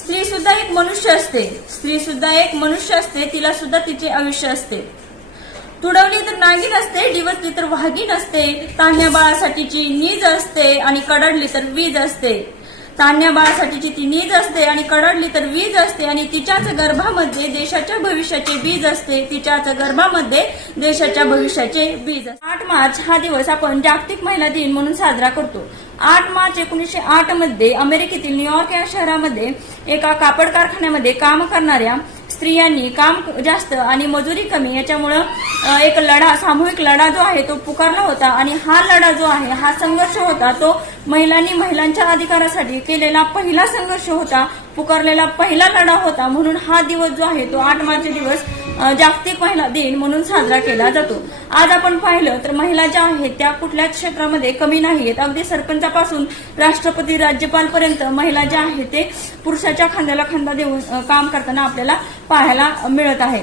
स्त्री सुद्धा एक मनुष्य असते. स्त्री सुद्धा एक मनुष्य असते. तिला सुद्धा तिचे आयुष्य असते. तुडवली तर नागिन असते, डिवचली तर वाघीण असते. तान्ह्या बाळासाठीची नीज असते आणि कडडली तर वीज असते. तान्ह्या बाळासाठीची ती नीज असते आणि कडडली तर वीज असते आणि तिच्याच गर्भामध्ये देशाच्या भविष्याचे बीज असते. तिच्याच गर्भामध्ये देशाच्या भविष्याचे बीज असते. 8 मार्च हा दिवस आपण जागतिक महिला दिन म्हणून साजरा करतो. 8 मार्च 1908 मध्ये अमेरिकेतील न्यूयॉर्क या शहरामध्ये एका कापड कारखान्यामध्ये काम करणाऱ्या स्त्रियांनी काम जास्त आणि मजुरी कमी याच्यामुळं एक लढा, सामूहिक लढा जो आहे तो पुकारला होता. आणि हा लढा जो आहे, हा संघर्ष होता तो महिलांनी महिलांच्या अधिकारासाठी केलेला पहिला संघर्ष होता, पुकारलेला पहिला लढा होता. म्हणून हा दिवस जो आहे तो 8 मार्च दिवस जागतिक महिला दिन म्हणून साजरा केला जातो. आज आपण पाहिलं तर महिला ज्या आहेत त्या कुठल्याच क्षेत्रामध्ये कमी नाहीयेत. अगदी सरपंचापासून राष्ट्रपती, राज्यपालपर्यंत महिला ज्या आहेत ते पुरुषाच्या खांद्याला खांदा देऊन काम करताना आपल्याला पाहायला मिळत आहे.